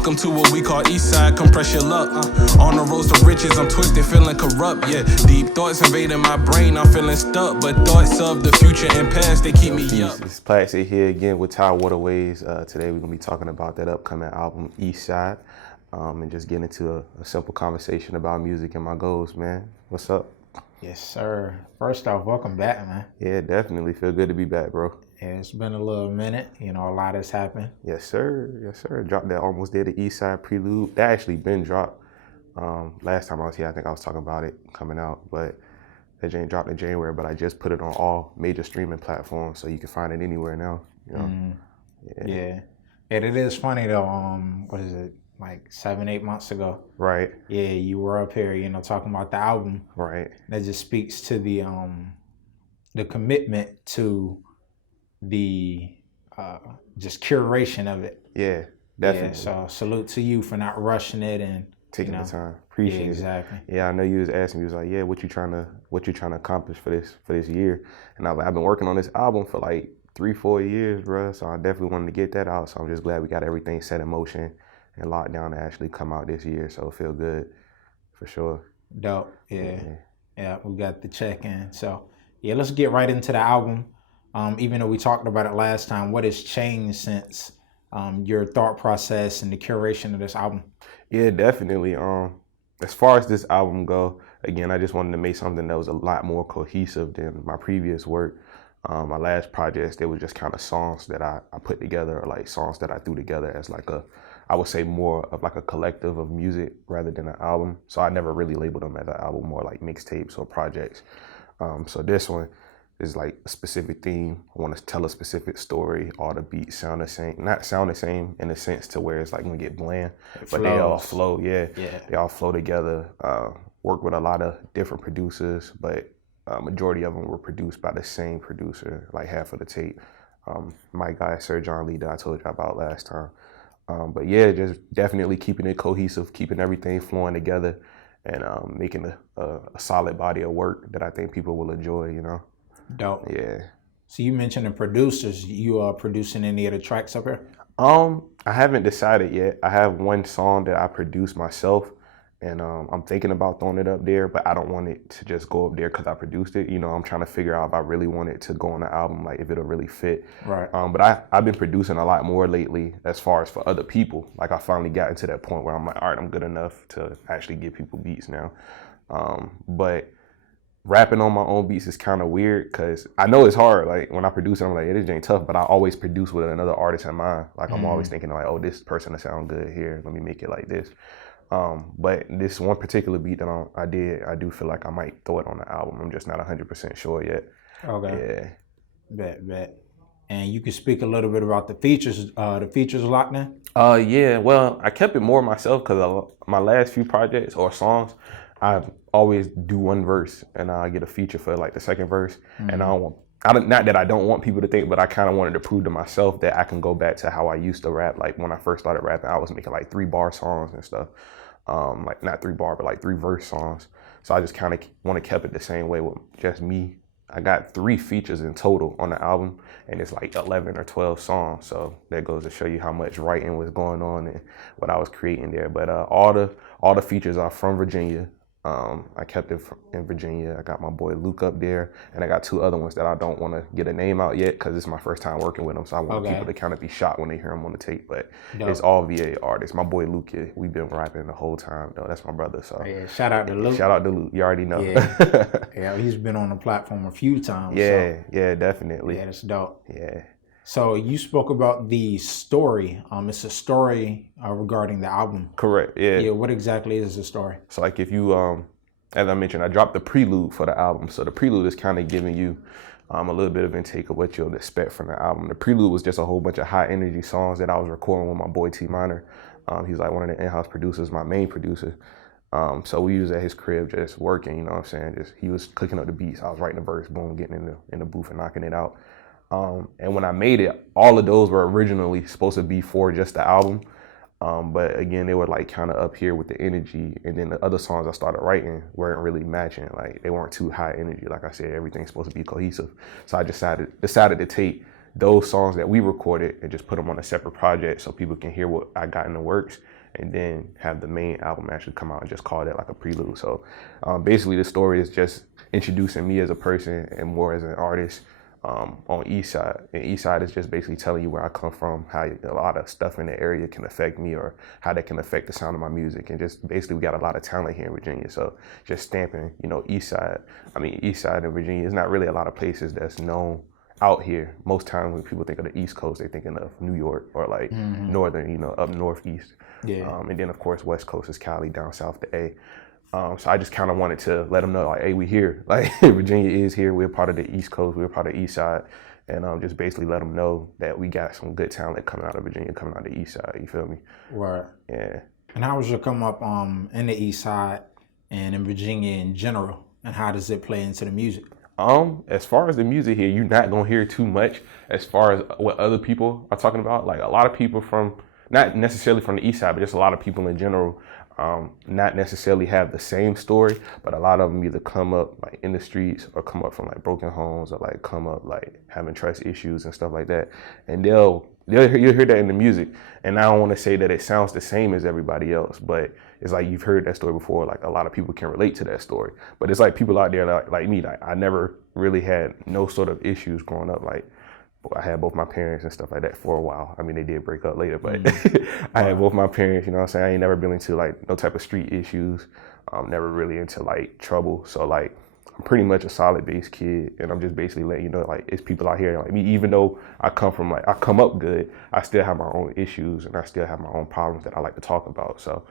Welcome to what we call Eastside, compress your luck. On the road to riches, I'm twisted, feeling corrupt, yeah. Deep thoughts invading my brain, I'm feeling stuck. But thoughts of the future and past, they keep me up. It's PlvXid here again with Tidewater Waves. Today we're going to be talking about that upcoming album, Eastside, and just getting into a simple conversation about music and my goals, man. What's up? Yes, sir. First off, welcome back, man. Yeah, definitely. Feel good to be back, bro. Yeah, it's been a little minute. You know, a lot has happened. Yes, sir. Yes, sir. Dropped that Almost There, the Eastside prelude. That actually been dropped. Last time I was here, I think I was talking about it coming out, but that ain't dropped in January, but I just put it on all major streaming platforms, so you can find it anywhere now. You know? Yeah. And it is funny though, what is it, like 7-8 months ago? Right. Yeah, you were up here, you know, talking about the album. Right. That just speaks to the commitment to the just curation of it. Yeah, definitely. Yeah, so salute to you for not rushing it and taking the time. Appreciate it. Exactly. Yeah, I know you was asking me, you was like, yeah, what you trying to accomplish for this year? And I was like, I've been working on this album for like 3-4 years, bro. So I definitely wanted to get that out. So I'm just glad we got everything set in motion and locked down to actually come out this year. So it feel good for sure. Dope. Yeah, we got the check in. So yeah, let's get right into the album. Even though we talked about it last time, what has changed since your thought process and the curation of this album? Yeah, definitely. As far as this album go, again, I just wanted to make something that was a lot more cohesive than my previous work. My last projects, they were just kind of songs that I put together, or like songs that I threw together as like I would say more of like a collective of music rather than an album. So I never really labeled them as an album, more like mixtapes or projects. So this one is like a specific theme. I want to tell a specific story. All the beats sound the same, not sound the same in the sense to where it's like gonna get bland, but they all flow. Yeah, they all flow together. Work with a lot of different producers, but majority of them were produced by the same producer, like half of the tape. My guy, Sir John Lee, that I told you about last time. But yeah, just definitely keeping it cohesive, keeping everything flowing together, and making a solid body of work that I think people will enjoy, you know? Dope. Yeah. So you mentioned the producers. You are producing any of the tracks up here? I haven't decided yet. I have one song that I produced myself, and I'm thinking about throwing it up there, but I don't want it to just go up there because I produced it. You know, I'm trying to figure out if I really want it to go on the album, like if it'll really fit. Right. But I've been producing a lot more lately as far as for other people. Like I finally got into that point where I'm like, all right, I'm good enough to actually give people beats now. But rapping on my own beats is kind of weird because I know it's hard. Like when I produce it, I'm like, it ain't tough, but I always produce with another artist in mind. Like I'm always thinking like, oh, this person will sound good here. Let me make it like this. But this one particular beat that I do feel like I might throw it on the album. I'm just not 100% sure yet. Okay. Yeah. Bet. And you can speak a little bit about the features. The features locked in? Yeah. Well, I kept it more myself because my last few projects or songs, I always do one verse and I get a feature for like the second verse. And not that I don't want people to think, but I kind of wanted to prove to myself that I can go back to how I used to rap. Like when I first started rapping, I was making like 3-bar songs and stuff. Like not 3-bar, but like 3-verse songs. So I just kind of want to keep it the same way with just me. I got 3 features in total on the album, and it's like 11 or 12 songs. So that goes to show you how much writing was going on and what I was creating there. But all the features are from Virginia. I kept it in Virginia. I got my boy Luke up there, and I got 2 other ones that I don't want to get a name out yet because it's my first time working with them. So I want people to kind of be shocked when they hear them on the tape. But it's all VA artists. My boy Luke, we've been rapping the whole time, though. That's my brother. So yeah, shout out to Luke. Shout out to Luke. You already know. Yeah, he's been on the platform a few times. Yeah, definitely. Yeah, that's dope. Yeah. So you spoke about the story. It's a story regarding the album. Correct. Yeah. Yeah. What exactly is the story? So like if you, as I mentioned, I dropped the prelude for the album. So the prelude is kind of giving you a little bit of intake of what you'll expect from the album. The prelude was just a whole bunch of high energy songs that I was recording with my boy T Minor. He's like one of the in-house producers, my main producer. So we was at his crib just working, you know what I'm saying? He was cooking up the beats. I was writing the verse, boom, getting in the booth and knocking it out. And when I made it, all of those were originally supposed to be for just the album. But again, they were like kind of up here with the energy. And then the other songs I started writing weren't really matching. Like they weren't too high energy. Like I said, everything's supposed to be cohesive. So I decided to take those songs that we recorded and just put them on a separate project so people can hear what I got in the works, and then have the main album actually come out and just call that like a prelude. So basically the story is just introducing me as a person and more as an artist on Eastside. And Eastside is just basically telling you where I come from, how a lot of stuff in the area can affect me or how that can affect the sound of my music. And just basically we got a lot of talent here in Virginia. So just stamping, Eastside in Virginia is not really a lot of places that's known out here. Most times when people think of the East Coast, they're thinking of New York or like northern, up northeast. Yeah. And then of course West Coast is Cali, down south the A. So I just kind of wanted to let them know, like, hey, we here. Like, Virginia is here. We're part of the East Coast. We're part of the East Side. And just basically let them know that we got some good talent coming out of Virginia, coming out of the East Side. You feel me? Right. Yeah. And how was your come up in the East Side and in Virginia in general? And how does it play into the music? As far as the music here, you're not going to hear too much as far as what other people are talking about. Like, a lot of people from, not necessarily from the East Side, but just a lot of people in general, not necessarily have the same story, but a lot of them either come up like in the streets or come up from like broken homes or like come up like having trust issues and stuff like that. And you'll hear that in the music. And I don't want to say that it sounds the same as everybody else, but it's like you've heard that story before. Like, a lot of people can relate to that story. But it's like people out there like me, like I never really had no sort of issues growing up. Like, I had both my parents and stuff like that for a while. I mean, they did break up later, but I had both my parents, you know what I'm saying? I ain't never been into like no type of street issues. Never really into like trouble. So like, I'm pretty much a solid base kid, and I'm just basically letting you know, like, it's people out here like me, even though I come up good, I still have my own issues and I still have my own problems that I like to talk about. So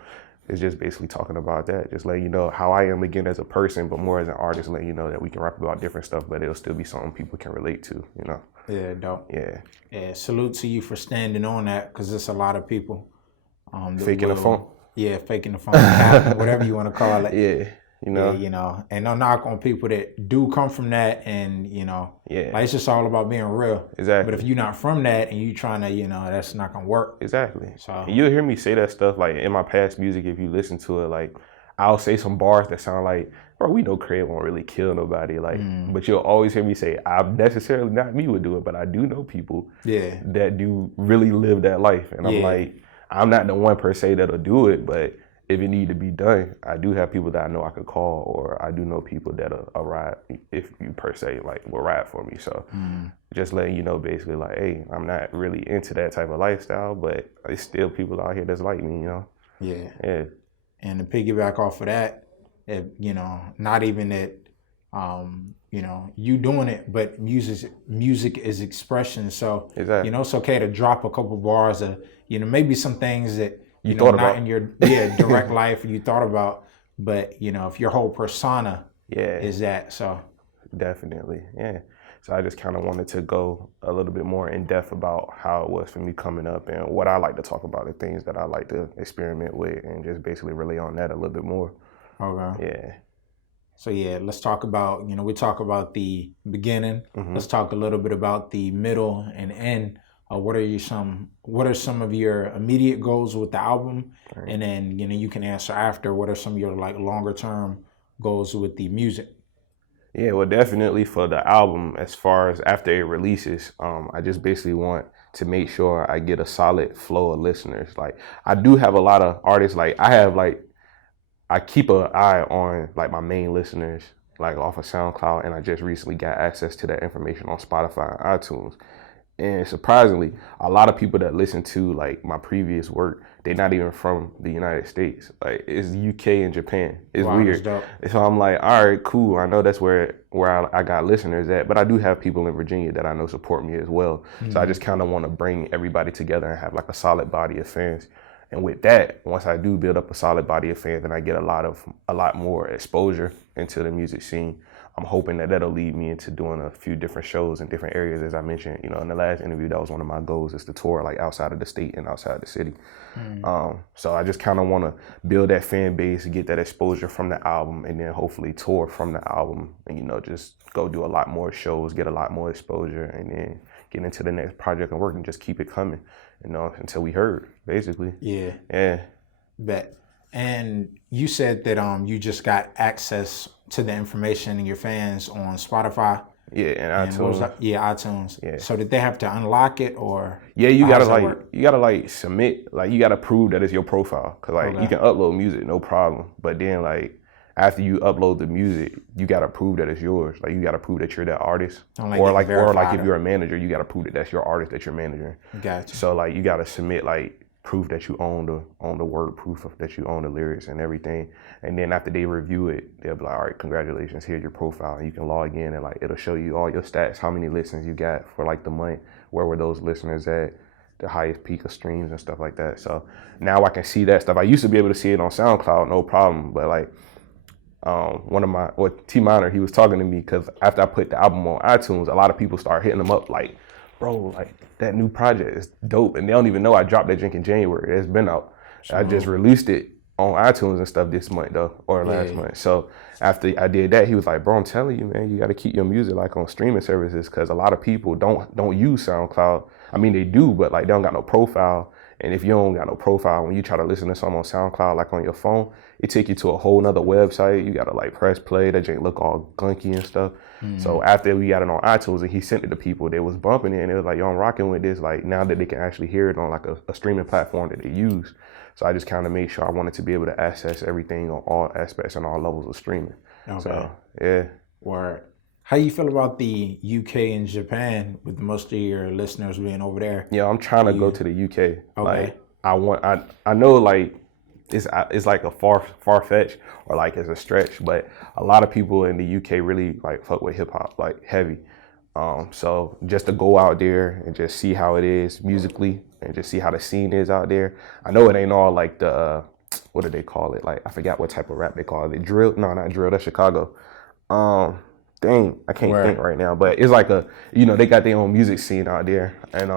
it's just basically talking about that, just letting you know how I am again as a person, but more as an artist, letting you know that we can rap about different stuff, but it'll still be something people can relate to, you know? Yeah, dope. Yeah. Yeah, salute to you for standing on that, because there's a lot of people. Faking the funk. Yeah, faking the funk, cap, whatever you want to call it. Yeah, and no knock on people that do come from that, and like, it's just all about being real. Exactly. But if you're not from that and you trying to, that's not gonna work. Exactly. So and you'll hear me say that stuff like in my past music. If you listen to it, like, I'll say some bars that sound like, bro, we know Craig won't really kill nobody. Like, but you'll always hear me say, I'm necessarily not me would do it, but I do know people that do really live that life. And I'm like, I'm not the one per se that'll do it, but if it need to be done, I do have people that I know I could call, or I do know people that'll ride, if you per se like will ride for me. So just letting you know, basically, like, hey, I'm not really into that type of lifestyle, but there's still people out here that's like me, Yeah. And to piggyback off of that, not even that, you doing it, but music is expression. So, exactly. It's okay to drop a couple bars of, maybe some things that, you thought not about in your direct life you thought about, but, if your whole persona is that, so. Definitely, yeah. So I just kind of wanted to go a little bit more in depth about how it was for me coming up and what I like to talk about, the things that I like to experiment with, and just basically relay on that a little bit more. Okay. Yeah. So let's talk about, we talk about the beginning. Let's talk a little bit about the middle and end. What are some of your immediate goals with the album? Right. And then, you can answer after, what are some of your like longer term goals with the music? Yeah, well, definitely for the album, as far as after it releases, I just basically want to make sure I get a solid flow of listeners. Like, I do have a lot of artists, like I keep an eye on like my main listeners, like off of SoundCloud, and I just recently got access to that information on Spotify and iTunes. And surprisingly, a lot of people that listen to like my previous work, they're not even from the United States. Like, it's UK and Japan. It's weird. So I'm like, all right, cool. I know that's where I got listeners at, but I do have people in Virginia that I know support me as well. So I just kind of want to bring everybody together and have like a solid body of fans. And with that, once I do build up a solid body of fans, then I get a lot more exposure into the music scene. I'm hoping that that'll lead me into doing a few different shows in different areas. As I mentioned, in the last interview, that was one of my goals, is to tour like outside of the state and outside the city. So I just kind of want to build that fan base, get that exposure from the album, and then hopefully tour from the album, and just go do a lot more shows, get a lot more exposure, and then get into the next project and work and just keep it coming, until we heard, basically. Yeah. Bet. And you said that you just got access to the information and your fans on Spotify. Yeah, and what was iTunes. that? Yeah, iTunes. Yeah. So did they have to unlock it, or Yeah, you how gotta does that work? submit, like you gotta prove that it's your profile. Cause like you Okay. can upload music, no problem. But then like after you upload the music, you gotta prove that it's yours. Like you gotta prove that you're that artist. Like Or they like verified if it. you're a manager, you gotta prove that that's your artist that you're managing. Gotcha. So like you gotta submit like proof that you own the word, proof of that you own the lyrics and everything. And then after they review it, they'll be like, all right, congratulations, here's your profile. And you can log in and like it'll show you all your stats, how many listens you got for like the month, where were those listeners at, the highest peak of streams and stuff like that. So now I can see that stuff. I used to be able to see it on SoundCloud, no problem. But like T Minor, he was talking to me because after I put the album on iTunes, a lot of people start hitting them up like, bro, like that new project is dope. And they don't even know I dropped that drink in January. It's been out. I just released it on iTunes and stuff this month though, or last month. So after I did that, he was like, bro, I'm telling you, man, you got to keep your music like on streaming services because a lot of people don't use SoundCloud. I mean, they do, but like they don't got no profile. And if you don't got no profile, when you try to listen to something on SoundCloud, like on your phone, it take you to a whole nother website. You got to like press play. That jank look all gunky and stuff. So after we got it on iTunes and he sent it to people, they was bumping it and it was like, yo, I'm rocking with this. Like now that they can actually hear it on like a streaming platform that they use. So I just kind of made sure I wanted to be able to access everything on all aspects and all levels of streaming. Okay. So yeah. Word. How you feel about the UK and Japan with most of your listeners being over there? Yeah, I'm trying to go to the UK. Okay. Like I know like it's like a far fetch or like it's a stretch, but a lot of people in the UK really like fuck with hip hop like heavy. So just to go out there and just see how it is musically and just see how the scene is out there. I know it ain't all like the what do they call it? Like I forgot what type of rap they call it. Drill? No, not drill. That's Chicago. Dang, I can't think right now, but it's like they got their own music scene out there, and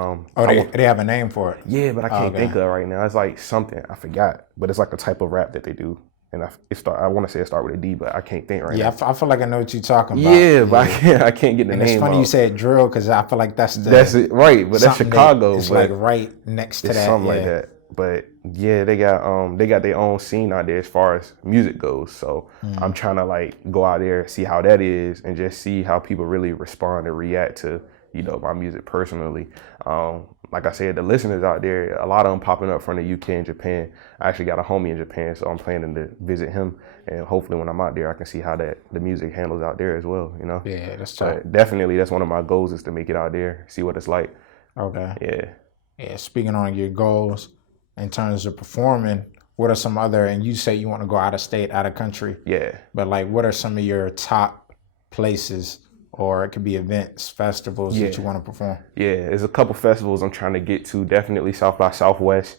they have a name for it. Yeah, but I can't think of it right now. It's like something I forgot, but it's like a type of rap that they do, and I want to say it start with a D, but I can't think right now. Yeah, I feel like I know what you're talking about. Yeah, but I can't get the name. It's funny you said drill because I feel like that's it, right? But that's Chicago. It's like right next to that. Something like that. But yeah, they got their own scene out there as far as music goes. So I'm trying to like go out there, see how that is, and just see how people really respond and react to my music personally. Like I said, the listeners out there, a lot of them popping up from the UK and Japan. I actually got a homie in Japan, so I'm planning to visit him, and hopefully when I'm out there, I can see how the music handles out there as well. Yeah, that's tough. But definitely, that's one of my goals is to make it out there, see what it's like. Okay. Yeah. Speaking on your goals. In terms of performing, what are some other, and you say you want to go out of state, out of country. Yeah. But like, what are some of your top places, or it could be events, festivals that you want to perform? Yeah, there's a couple festivals I'm trying to get to. Definitely South by Southwest.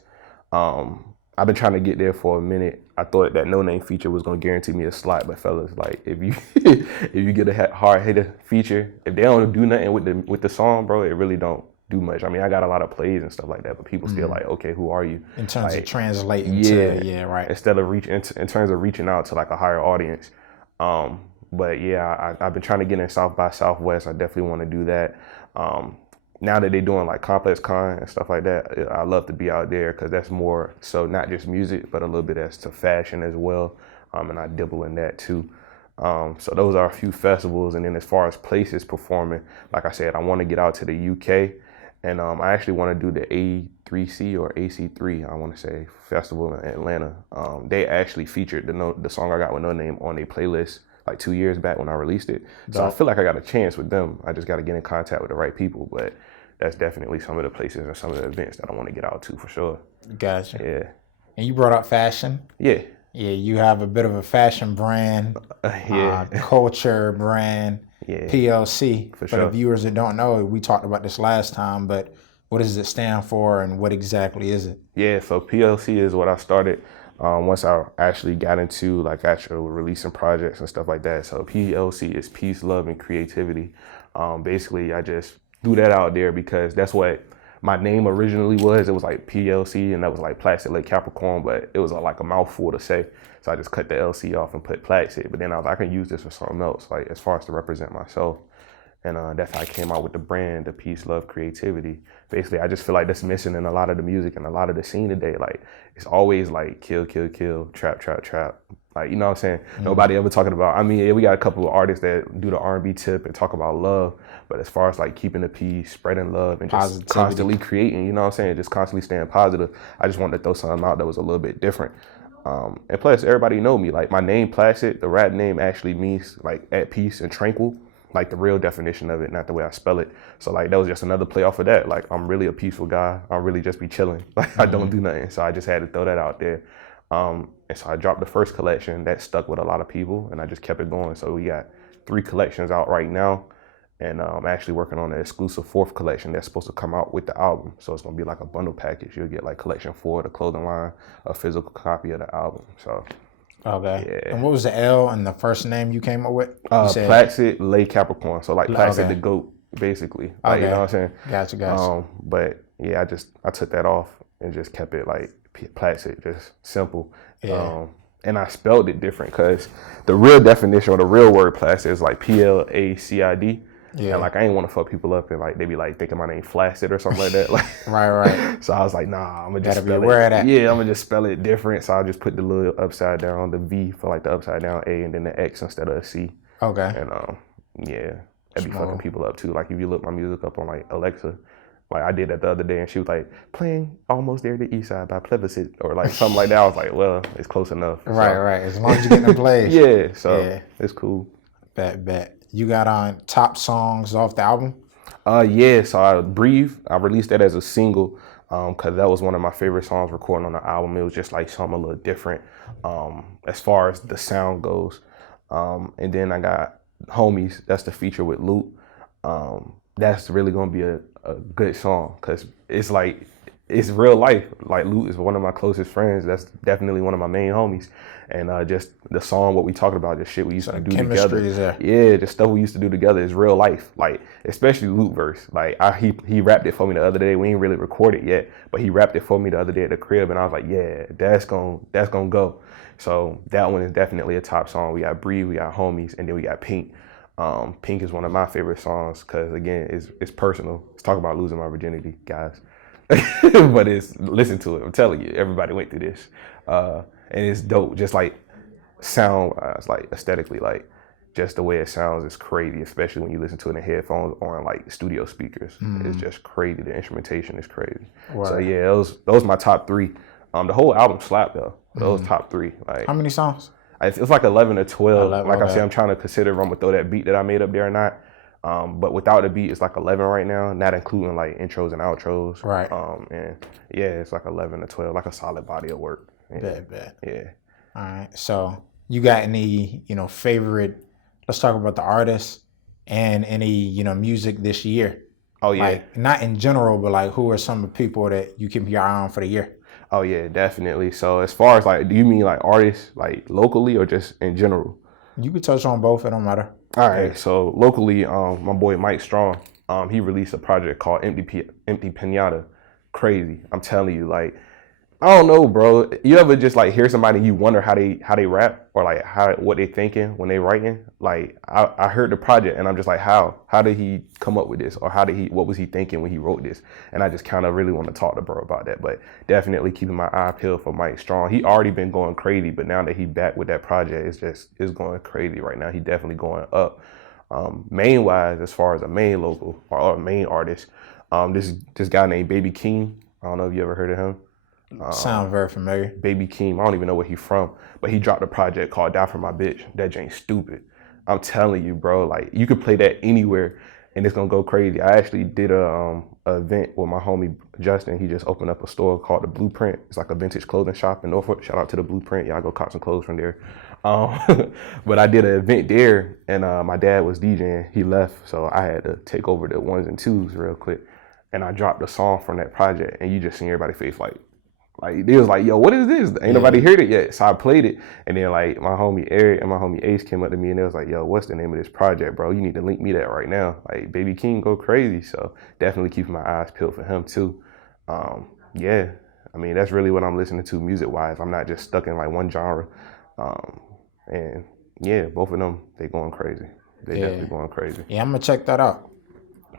I've been trying to get there for a minute. I thought that No Name feature was gonna guarantee me a slot, but fellas, like if you get a hard hitter feature, if they don't do nothing with the song, bro, it really don't do much. I mean, I got a lot of plays and stuff like that, but people still like, okay, who are you? In terms of translating right. Instead of in terms of reaching out to like a higher audience. But yeah, I've been trying to get in South by Southwest. I definitely want to do that. Now that they're doing like Complex Con and stuff like that, I love to be out there because that's more so not just music, but a little bit as to fashion as well. And I dabble in that too. So those are a few festivals. And then as far as places performing, like I said, I want to get out to the UK. And I actually want to do the A3C or AC3, I want to say, festival in Atlanta. They actually featured the song I got with No Name on their playlist like 2 years back when I released it. So I feel like I got a chance with them. I just got to get in contact with the right people. But that's definitely some of the places and some of the events that I want to get out to for sure. Gotcha. Yeah. And you brought up fashion. Yeah. Yeah, you have a bit of a fashion brand, culture brand. Yeah, PLC. For the viewers that don't know, we talked about this last time, but what does it stand for and what exactly is it? Yeah, so PLC is what I started once I actually got into like actual releasing projects and stuff like that. So PLC is peace, love, and creativity. Basically, I just threw that out there because that's what my name originally was. It was like PLC, and that was like Plastic Lake Capricorn, but it was like a mouthful to say. So I just cut the LC off and put PlvXid. But then I was like, I can use this for something else, like as far as to represent myself. And that's how I came out with the brand, the peace, love, creativity. Basically, I just feel like that's missing in a lot of the music and a lot of the scene today. Like it's always like kill, kill, kill, trap, trap, trap, Like, you know what I'm saying? Nobody ever talking about, I mean, yeah, we got a couple of artists that do the R&B tip and talk about love, but as far as like keeping the peace, spreading love, and just Positivity. constantly creating, you know what I'm saying? Just constantly staying positive. I just wanted to throw something out that was a little bit different. And plus, everybody know me. Like, my name, PlvXid, the rap name actually means like at peace and tranquil, like the real definition of it, not the way I spell it. So like, that was just another play off of that. Like, I'm really a peaceful guy. I really just be chilling. Like, I don't do nothing. So I just had to throw that out there. And so I dropped the first collection that stuck with a lot of people, and I just kept it going. So we got 3 collections out right now, and I'm actually working on an exclusive 4th collection that's supposed to come out with the album. So it's gonna be like a bundle package. You'll get like collection 4, the clothing line, a physical copy of the album. So Okay. yeah. And what was the L and the first name you came up with? PlvXid, Lay Capricorn. So like PlvXid the GOAT, basically. Like, you know what I'm saying? Gotcha. But yeah, I took that off and just kept it like PlvXid, just simple. Yeah. And I spelled it different because the real definition or the real word PlvXid is like PlACID. Yeah. And like, I ain't want to fuck people up and like they be like thinking my name Flaccid or something like that. Like, Right. So I was like, nah, I'm gonna just Gotta be aware of that. Yeah, I'm gonna just spell it different. So I just put the little upside down, the V for like the upside down A, and then the X instead of a C. Okay. And yeah, that'd be fucking people up too. Like, if you look my music up on like Alexa, like I did that the other day, and she was like, playing Almost There to East Side by PlvXid or like something like that. I was like, well, it's close enough. Right. As long as you get the plays. Yeah, so it's cool. Bet. You got on top songs off the album? Yeah, so I released that as a single, because that was one of my favorite songs recording on the album. It was just like something a little different, as far as the sound goes. And then I got Homies, that's the feature with Luke. That's really gonna be a good song, because it's like, it's real life. Like, Luke is one of my closest friends. That's definitely one of my main homies. And just the song, what we talking about, just shit we used to do together. Is there. Yeah, just stuff we used to do together is real life. Like, especially Luke verse. Like, he rapped it for me the other day. We ain't really recorded yet, but he rapped it for me the other day at the crib, and I was like, yeah, that's gonna go. So that one is definitely a top song. We got Breathe, we got Homies, and then we got Pink. Pink is one of my favorite songs because, again, it's personal. It's talking about losing my virginity, guys. But listen to it. I'm telling you, everybody went through this. And it's dope. Just like sound wise, like aesthetically, like just the way it sounds is crazy, especially when you listen to it in headphones or in like studio speakers. It's just crazy. The instrumentation is crazy. Wow. So yeah, those my top 3. The whole album slapped though. Those top 3. Like, how many songs? It's like 11 or 12. Like okay. I said, I'm trying to consider if I'm gonna throw that beat that I made up there or not. But without the beat, it's like 11 right now, not including like intros and outros. Right. And yeah, it's like 11 or 12, like a solid body of work. Yeah. Bet. Yeah. All right. So you got any, favorite, let's talk about the artists and any, music this year. Oh yeah. Like, not in general, but like, who are some of the people that you keep your eye on for the year? Oh yeah, definitely. So as far as like, do you mean like artists like locally or just in general? You could touch on both, it don't matter. All right, so locally, my boy Mike Strong, he released a project called Empty Pinata. Crazy, I'm telling you. Like, I don't know, bro. You ever just like hear somebody and you wonder how they rap or like what they thinking when they writing? Like, I heard the project and I'm just like, how did he come up with this, or what was he thinking when he wrote this? And I just kind of really want to talk to bro about that. But definitely keeping my eye peeled for Mike Strong. He already been going crazy, but now that he back with that project, it's going crazy right now. He definitely going up. Main wise, as far as a main local or a main artist, this guy named Baby Keem. I don't know if you ever heard of him. Sound very familiar. Baby Keem, I don't even know where he from, but he dropped a project called Die For My Bitch. That jank's stupid. I'm telling you, bro, like, you could play that anywhere and it's gonna go crazy. I actually did a event with my homie Justin. He just opened up a store called The Blueprint. It's like a vintage clothing shop in Norfolk. Shout out to The Blueprint. Y'all go cop some clothes from there. But I did an event there, and my dad was DJing. He left, so I had to take over the 1s and 2s real quick. And I dropped a song from that project, and you just seen everybody's face like they was like, yo, what is this? Ain't nobody heard it yet. So I played it, and then like my homie Eric and my homie Ace came up to me and they was like, yo, what's the name of this project, bro? You need to link me that right now. Like, Baby King go crazy. So definitely keeping my eyes peeled for him too. Yeah, I mean, that's really what I'm listening to music wise. I'm not just stuck in like one genre. And yeah, both of them, they going crazy. They definitely going crazy. Yeah, I'm gonna check that out.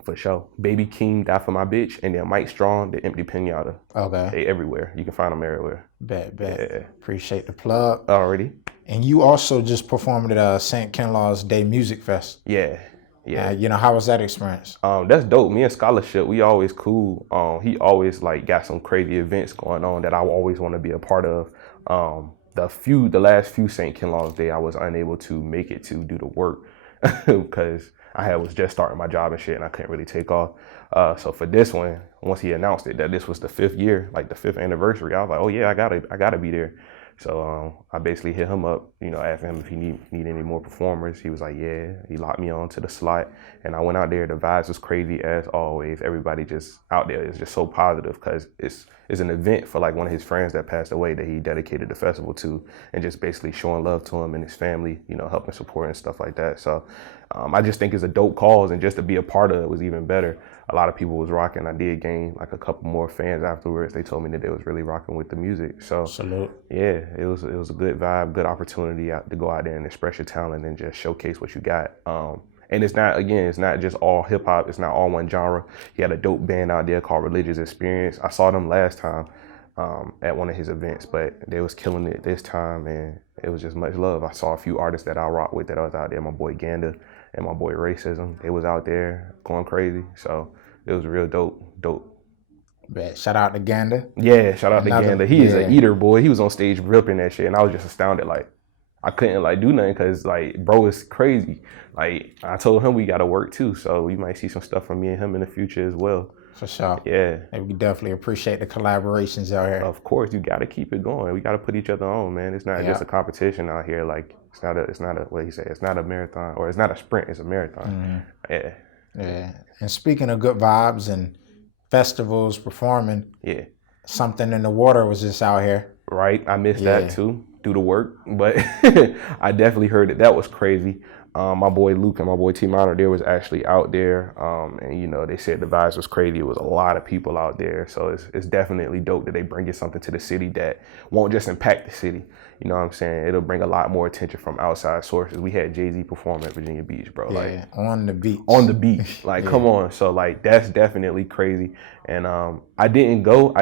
For sure. Baby King, Die For My Bitch, and then Mike Strong, The Empty Pinata. Okay. They everywhere. You can find them everywhere. Bet. Yeah. Appreciate the plug. Already. And you also just performed at St. Kinlaw's Day Music Fest. Yeah. You know, how was that experience? That's dope. Me and Scholarship, we always cool. He always like got some crazy events going on that I always want to be a part of. The last few St. Kinlaw's Day, I was unable to make it to do the work because I was just starting my job and shit, and I couldn't really take off. So for this one, once he announced it that this was the 5th year, like the 5th anniversary, I was like, oh yeah, I gotta be there. So I basically hit him up, you know, asking him if he need any more performers. He was like, yeah. He locked me on to the slot, and I went out there. The vibes was crazy as always. Everybody just out there is just so positive because it's an event for like one of his friends that passed away that he dedicated the festival to, and just basically showing love to him and his family, you know, helping support and stuff like that. So I just think it's a dope cause, and just to be a part of it was even better. A lot of people was rocking. I did gain like a couple more fans afterwards. They told me that they was really rocking with the music. So Salute. Yeah, it was a good vibe, good opportunity to go out there and express your talent and just showcase what you got. And it's not just all hip hop. It's not all one genre. He had a dope band out there called Religious Experience. I saw them last time at one of his events, but they was killing it this time, and it was just much love. I saw a few artists that I rock with that was out there. My boy Ganda and my boy Racism. They was out there going crazy. So it was real dope. Bet. Shout out to Ganda. Yeah, shout out to Ganda. He is an eater, boy. He was on stage ripping that shit, and I was just astounded. Like, I couldn't like do nothing because like, bro is crazy. Like, I told him we got to work too, so you might see some stuff from me and him in the future as well. For sure. Yeah. And we definitely appreciate the collaborations out here. Of course, you got to keep it going. We got to put each other on, man. It's not just a competition out here. Like, it's not a what he said. It's not a marathon, or it's not a sprint. It's a marathon. Mm-hmm. Yeah. And speaking of good vibes and festivals, performing. Yeah. Something in the Water was just out here. Right. I missed that too. Do the work, but I definitely heard that was crazy. My boy Luke and my boy T Minor, they was actually out there, and you know, they said the vibes was crazy. It was a lot of people out there, so it's definitely dope that they bringing something to the city that won't just impact the city. You know what I'm saying? It'll bring a lot more attention from outside sources. We had Jay-Z perform at Virginia Beach, bro. Yeah, like on the beach. On the beach. Like, come on. So like, that's definitely crazy. And I didn't go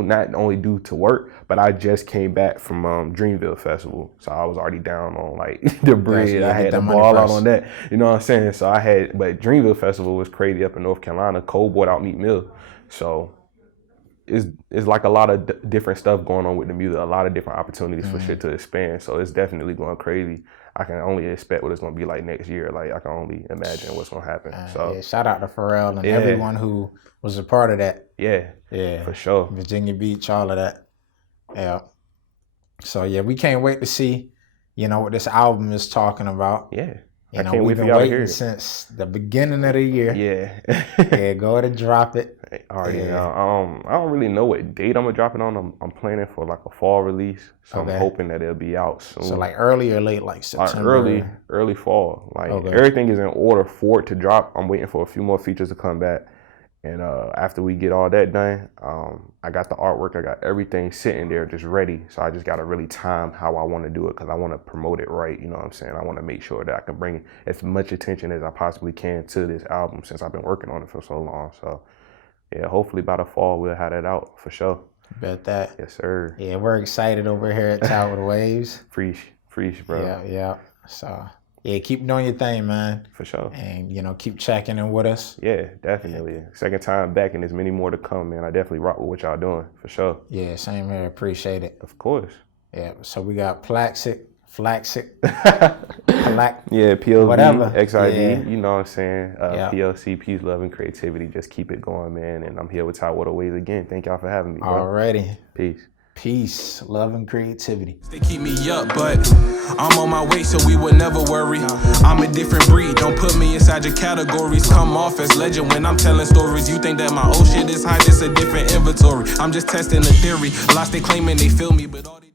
not only due to work, but I just came back from Dreamville Festival. So I was already down on like the bread. I had to ball out on that. You know what I'm saying? So but Dreamville Festival was crazy up in North Carolina. Cole bought out Meat Mill. So it's like a lot of different stuff going on with the music, a lot of different opportunities for shit to expand. So it's definitely going crazy. I can only expect what it's going to be like next year. Like, I can only imagine what's going to happen. So shout out to Pharrell and everyone who was a part of that. Yeah, for sure. Virginia Beach, all of that. Yeah. So yeah, we can't wait to see, you know, what this album is talking about. Yeah. You know, we've been waiting since the beginning of the year. Yeah. Go ahead and drop it. Already know. I don't really know what date I'm gonna drop it on. I'm planning for like a fall release, so I'm hoping that it'll be out soon. So like early or late, like September? Early fall. Like everything is in order for it to drop. I'm waiting for a few more features to come back, and after we get all that done, I got the artwork. I got everything sitting there just ready. So I just gotta really time how I want to do it, because I want to promote it right. You know what I'm saying? I want to make sure that I can bring as much attention as I possibly can to this album, since I've been working on it for so long. So yeah, hopefully by the fall we'll have that out for sure. Bet that. Yes, sir. Yeah, we're excited over here at Tidewater Waves. Fresh, bro. Yeah. So yeah, keep doing your thing, man. For sure. And you know, keep checking in with us. Yeah, definitely. Second time back, and there's many more to come, man. I definitely rock with what y'all doing, for sure. Yeah, same here. Appreciate it. Of course. Yeah. So we got PlvXid. Yeah, PLV, whatever. XID, yeah. You know what I'm saying? PLC, peace, love, and creativity. Just keep it going, man. And I'm here with Tidewater Waves again. Thank y'all for having me, bro. Alrighty. Peace, love, and creativity. They keep me up, but I'm on my way, so we would never worry. I'm a different breed, don't put me inside your categories. Come off as legend when I'm telling stories. You think that my old shit is high, this a different inventory. I'm just testing the theory. Lots they claiming they feel me, but all these